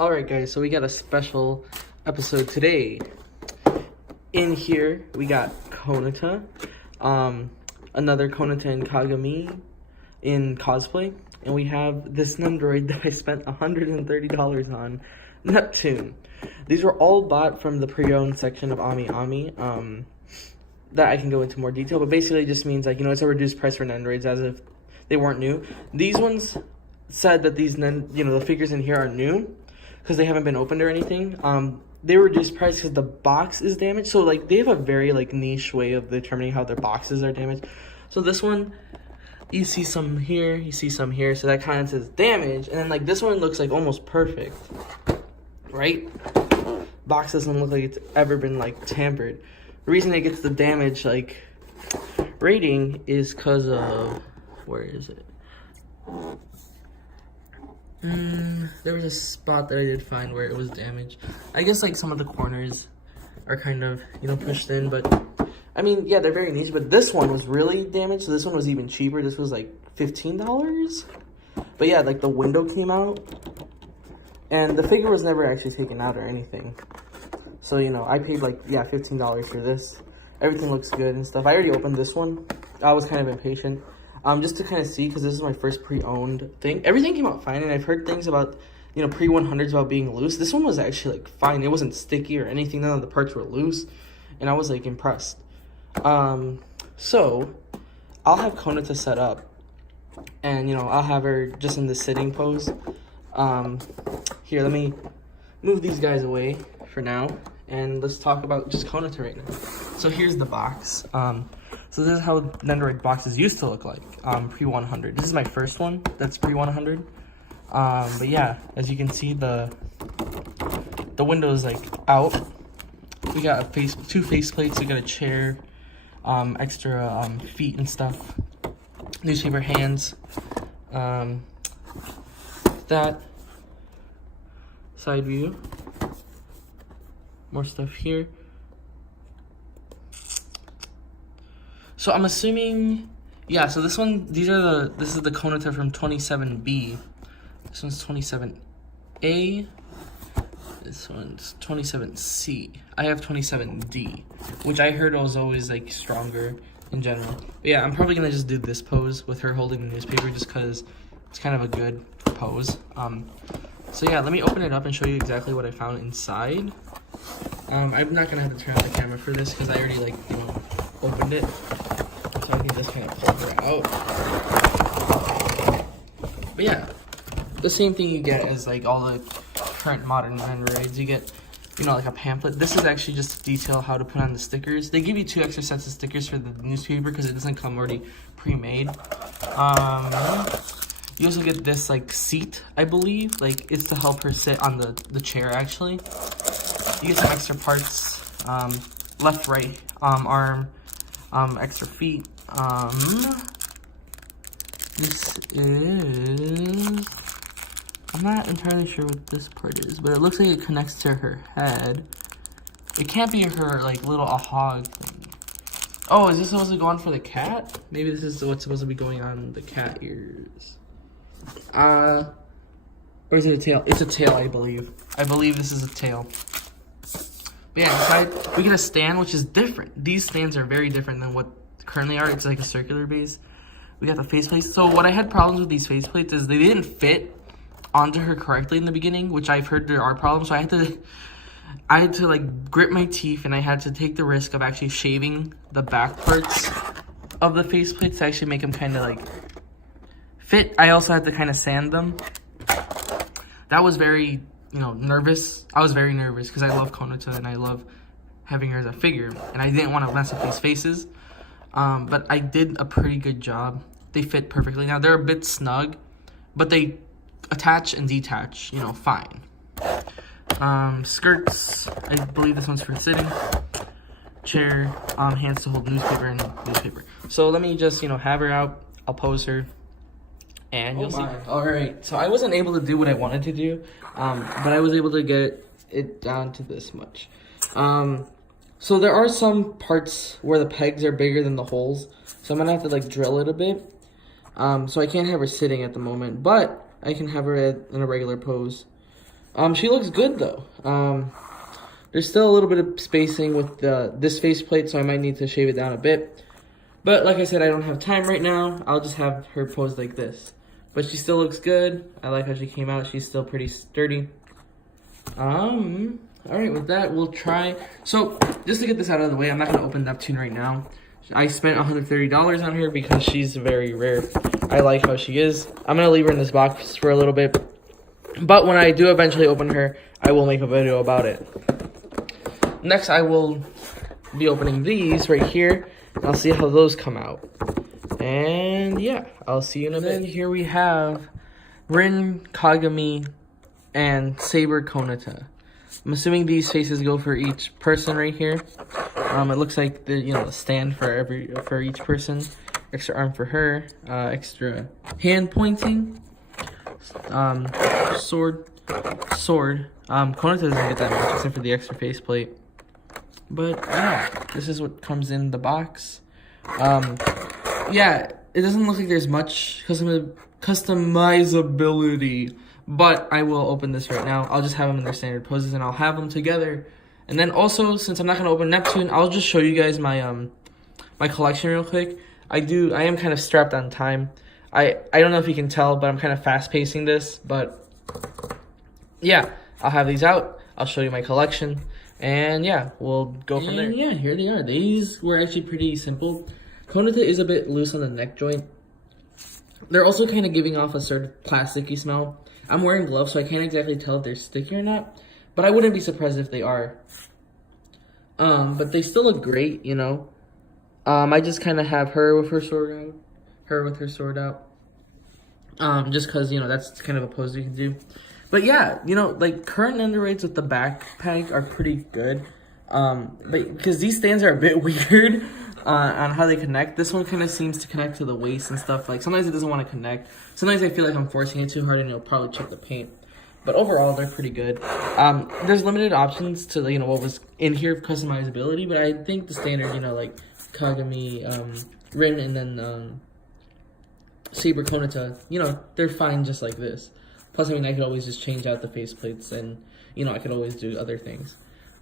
Alright guys, so we got a special episode today. In here, we got Konata, another Konata and Kagami in cosplay. And we have this nendoroid that I spent $130 on, Neptune. These were all bought from the pre-owned section of Ami Ami. That I can go into more detail, but basically it just means like, it's a reduced price for nendoroids as if they weren't new. These ones said that these the figures in here are new because they haven't been opened or anything. They were reduced price because the box is damaged. So like they have a very like niche way of determining how their boxes are damaged. So this one, you see some here, you see some here, so that kind of says damage. And then like this one looks like almost perfect, right? Box doesn't look like it's ever been like tampered. The reason it gets the damage like rating is because of, where is it? There was a spot that I did find where it was damaged. I guess like some of the corners are kind of, pushed in, but I mean, yeah, they're very niche, but this one was really damaged, so this one was even cheaper. This was like $15. But yeah, like the window came out, and the figure was never actually taken out or anything. So, I paid like, yeah, $15 for this. Everything looks good and stuff. I already opened this one. I was kind of impatient. Just to kind of see, because this is my first pre-owned thing. Everything came out fine, and I've heard things about, pre-100s about being loose. This one was actually, like, fine. It wasn't sticky or anything. None of the parts were loose, and I was, like, impressed. So, I'll have Konata set up, and, I'll have her just in the sitting pose. Here, let me move these guys away for now, and let's talk about just Konata right now. So, here's the box. So this is how nendoroid boxes used to look like, pre-100. This is my first one that's pre-100. But yeah, as you can see, the window is like out. We got two face plates. We got a chair, extra feet and stuff, newspaper hands. That side view. More stuff here. So I'm assuming, yeah, so this is the Konata from 27B. This one's 27A. This one's 27C. I have 27D, which I heard was always like stronger in general. But yeah, I'm probably gonna just do this pose with her holding the newspaper just cause it's kind of a good pose. So yeah, let me open it up and show you exactly what I found inside. I'm not gonna have to turn on the camera for this because I already opened it. So I can just kind of pull her out. But yeah, the same thing you get as like all the current modern nendoroids. You get, like a pamphlet. This is actually just to detail how to put on the stickers. They give you 2 extra sets of stickers for the newspaper because it doesn't come already pre-made. You also get this like seat, I believe. Like it's to help her sit on the chair actually. You get some extra parts, left, right, arm, extra feet. This is, I'm not entirely sure what this part is, but it looks like it connects to her head. It can't be her like little hog thing. Oh, is this supposed to go on for the cat? Maybe this is what's supposed to be going on the cat ears. Or is it a tail? It's a tail, I believe. I believe this is a tail. But yeah, inside we get a stand, which is different. These stands are very different than what currently are. It's like a circular base. We got the faceplates. So what I had problems with these faceplates is they didn't fit onto her correctly in the beginning, which I've heard there are problems. So I had to like grit my teeth, and I had to take the risk of actually shaving the back parts of the faceplates to actually make them kind of like fit. I also had to kind of sand them. That was very, nervous. I was very nervous because I love Konata and I love having her as a figure, and I didn't want to mess up these faces. But I did a pretty good job. They fit perfectly. Now they're a bit snug, but they attach and detach, fine. Skirts, I believe this one's for sitting. Chair, hands to hold newspaper and newspaper. So let me just, have her out. I'll pose her, and you'll see. All right, so I wasn't able to do what I wanted to do, but I was able to get it down to this much. So there are some parts where the pegs are bigger than the holes, so I'm gonna have to like drill it a bit. So I can't have her sitting at the moment, but I can have her in a regular pose. She looks good though. There's still a little bit of spacing with this faceplate, so I might need to shave it down a bit. But like I said, I don't have time right now. I'll just have her pose like this. But she still looks good. I like how she came out. She's still pretty sturdy. Alright, with that, we'll try. So, just to get this out of the way, I'm not going to open Neptune right now. I spent $130 on her because she's very rare. I like how she is. I'm going to leave her in this box for a little bit. But when I do eventually open her, I will make a video about it. Next, I will be opening these right here. I'll see how those come out. And yeah, I'll see you in a bit. Here we have Rin, Kagami, and Saber Konata. I'm assuming these faces go for each person right here. It looks like the stand for each person. Extra arm for her. Extra hand pointing. Sword. Konata doesn't get that much except for the extra faceplate. But yeah, this is what comes in the box. Yeah, it doesn't look like there's much customizability, but I will open this right now. I'll just have them in their standard poses, and I'll have them together. And then also, since I'm not gonna open Neptune, I'll just show you guys my my collection real quick. I am kind of strapped on time. I don't know if you can tell, but I'm kind of fast pacing this. But yeah, I'll have these out. I'll show you my collection. And yeah, we'll go from there. Yeah, here they are. These were actually pretty simple. Konata is a bit loose on the neck joint. They're also kind of giving off a sort of plasticky smell. I'm wearing gloves, so I can't exactly tell if they're sticky or not. But I wouldn't be surprised if they are. But they still look great, you know. I just kind of have her with her sword out. Her with her sword out. Just because, that's kind of a pose you can do. But yeah, like current nendoroids with the backpack are pretty good. But because these stands are a bit weird on how they connect. This one kind of seems to connect to the waist and stuff. Like sometimes it doesn't want to connect. Sometimes I feel like I'm forcing it too hard and it'll probably chip the paint. But overall, they're pretty good. There's limited options to what was in here of customizability. But I think the standard, like Kagami, Rin, and then Saber Konata, they're fine just like this. Plus, I could always just change out the faceplates and, I could always do other things.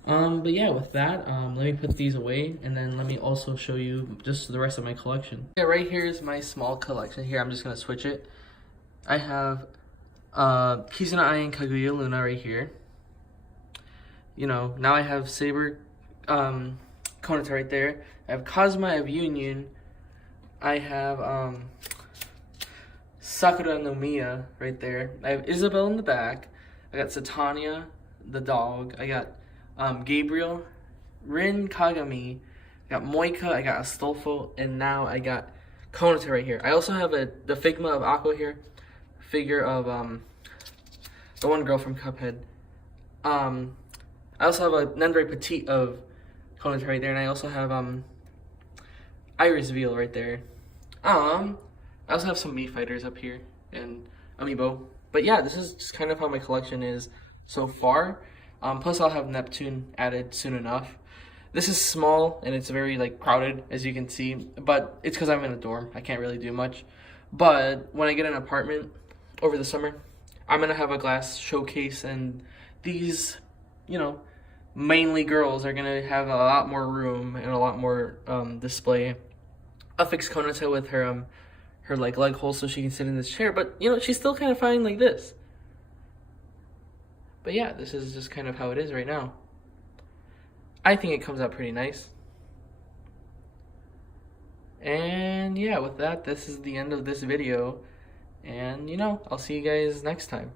But yeah, with that, let me put these away and then let me also show you just the rest of my collection. Yeah, right here is my small collection. Here, I'm just going to switch it. I have Kizuna Ai and Kaguya Luna right here. Now I have Saber Konata right there. I have Cosma, I have Union. I have Sakura no Miya right there. I have Isabel in the back. I got Satania, the dog. I got Gabriel, Rin, Kagami. I got Moika. I got Astolfo, and now I got Konata right here. I also have the Figma of Aqua here, figure of the one girl from Cuphead. I also have a Nendoroid Petite of Konata right there, and I also have Iris Veal right there. I also have some Mii Fighters up here and Amiibo. But yeah, this is just kind of how my collection is so far. Plus I'll have Neptune added soon enough. This is small and it's very crowded, as you can see, but it's because I'm in a dorm. I can't really do much. But when I get an apartment over the summer, I'm gonna have a glass showcase, and these, mainly girls are gonna have a lot more room and a lot more display. I'll fix Konata with her leg hole so she can sit in this chair, but she's still kind of fine like this. But yeah, this is just kind of how it is right now. I think it comes out pretty nice. And yeah, with that, this is the end of this video. And I'll see you guys next time.